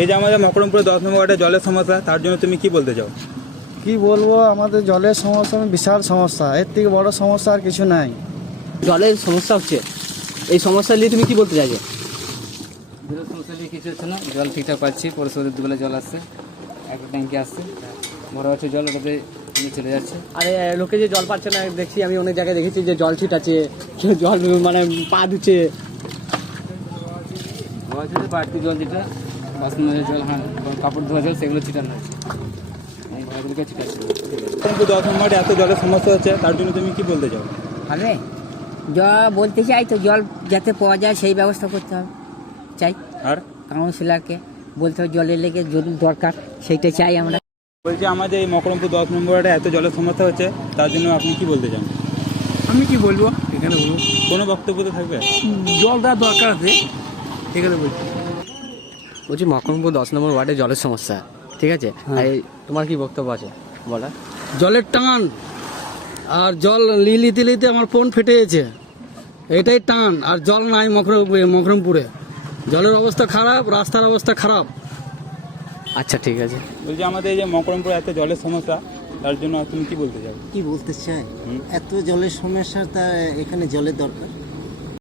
এই যে আমাদের মকরমপুরে 10 নম্বর ওয়ার্ডে জলের সমস্যা, তার জন্য তুমি কি বলতে চাও? কি বলবো, আমাদের জলের সমস্যা বিশাল সমস্যা, এর থেকে বড় সমস্যা আর কিছু নাই। জলের সমস্যা হচ্ছে, এই সমস্যা নিয়ে তুমি কি বলতে চাইছো? জলের সমস্যা নিয়ে কিছু হচ্ছে না, জল ঠিকঠাক পাচ্ছি, পৌরসভার দুবেলা জল আসছে, একটা ট্যাঙ্কি আসছে, ভরা হচ্ছে জল, ওটাতে নিয়ে চলে যাচ্ছে। আরে লোকে যে জল পাচ্ছে না, দেখছি আমি অনেক জায়গায় দেখেছি যে জল ছিটাচ্ছে, কেউ জল মানে পা ধুচ্ছে। ধোয়া হচ্ছে বাড়তি জল, যেটা বাসন মাজার জল, হ্যাঁ কাপড় ধোয়া জল, সেগুলো ছিটানো হচ্ছে, এই ঘরগুলোকে ছিটাচ্ছে। মকরমপুর 10 নম্বর ওয়ার্ডে এত জলের সমস্যা হচ্ছে, তার জন্য তুমি কি বলতে চাও? আরে বলতে চাই তো, জল যাতে পাওয়া যায় সেই ব্যবস্থা করতে হবে, চাই। আর কাউন্সিলরকে বলতে হবে জলের লেগে যদি দরকার, সেইটা চাই আমরা। বলছি আমাদের এই মকরমপুর 10 নম্বর ওয়ার্ডে এত জলের সমস্যা হচ্ছে, তার জন্য আপনি কি বলতে চান? আমি কি বলবো এখানে, বলুন। কোনো বক্তব্য তো থাকবে? জল দেওয়ার দরকার আছে এখানে, বলছি। বলছি মকরমপুর 10 নম্বর ওয়ার্ডে জলের সমস্যা, ঠিক আছে? আর তোমার কি বক্তব্য আছে বলা? জলের টান, আর জল লিতে লিতে আমার ফোন ফেটে গেছে, এটাই টান। আর জল নাই মকরমপুরে, জলের অবস্থা খারাপ, রাস্তার অবস্থা খারাপ। আচ্ছা ঠিক আছে। বলছি আমাদের এই যে মকরমপুরে এত জলের সমস্যা, তার জন্য তুমি কি বলতে চাও? কি বলতে চাই, এত জলের সমস্যা, তা এখানে জলের দরকার।